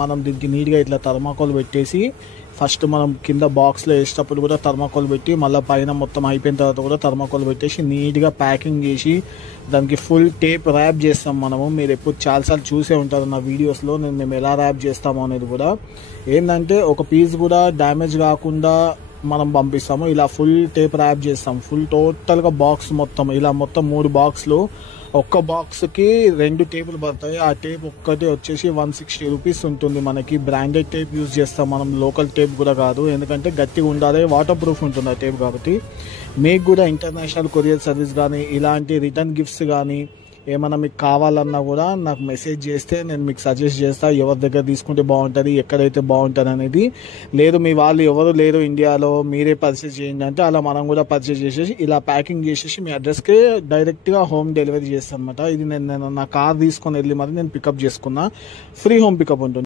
మనం దీనికి నీట్గా ఇట్లా థర్మాకోల్ పెట్టేసి ఫస్ట్ మనం కింద బాక్స్లో వేసేటప్పుడు కూడా థర్మాకోల్ పెట్టి మళ్ళీ పైన మొత్తం అయిపోయిన తర్వాత కూడా థర్మాకోల్ పెట్టేసి నీట్గా ప్యాకింగ్ చేసి దానికి ఫుల్ టేప్ ర్యాప్ చేస్తాం మనము. మీరు ఎప్పుడు చాలాసార్లు చూసే ఉంటారు నా వీడియోస్లో మేము ఎలా ర్యాప్ చేస్తామో అనేది కూడా. ఏంటంటే ఒక పీస్ కూడా డ్యామేజ్ కాకుండా మనం పంపిస్తాము. ఇలా ఫుల్ టేప్ ర్యాప్ చేస్తాం. ఫుల్ టోటల్గా బాక్స్ మొత్తం ఇలా మొత్తం 3 బాక్స్లు, ఒక్క బాక్స్కి 2 టేపులు పడతాయి. ఆ టేప్ ఒక్కటి వచ్చేసి 160 రూపీస్ ఉంటుంది. మనకి బ్రాండెడ్ టేప్ యూజ్ చేస్తాం మనం, లోకల్ టేప్ కూడా కాదు. ఎందుకంటే గట్టిగా ఉండాలి, వాటర్ ప్రూఫ్ ఉంటుంది ఆ టేప్ కాబట్టి. మీకు కూడా ఇంటర్నేషనల్ కొరియర్ సర్వీస్ కానీ ఇలాంటి రిటర్న్ గిఫ్ట్స్ కానీ ఏమైనా మీకు కావాలన్నా కూడా నాకు మెసేజ్ చేస్తే నేను మీకు సజెస్ట్ చేస్తాను ఎవరి దగ్గర తీసుకుంటే బాగుంటుంది, ఎక్కడైతే బాగుంటుంది అనేది. లేదు మీ వాళ్ళు ఎవరు లేరు ఇండియాలో, మీరే పర్చేస్ చేయండి అంటే అలా మనం కూడా పర్చేస్ చేసేసి ఇలా ప్యాకింగ్ చేసేసి మీ అడ్రస్కి డైరెక్ట్గా హోమ్ డెలివరీ చేస్తాను అనమాట. ఇది నేను నా కార్ తీసుకొని వెళ్ళి మరి నేను పికప్ చేసుకున్నా. ఫ్రీ హోమ్ పికప్ ఉంటుంది.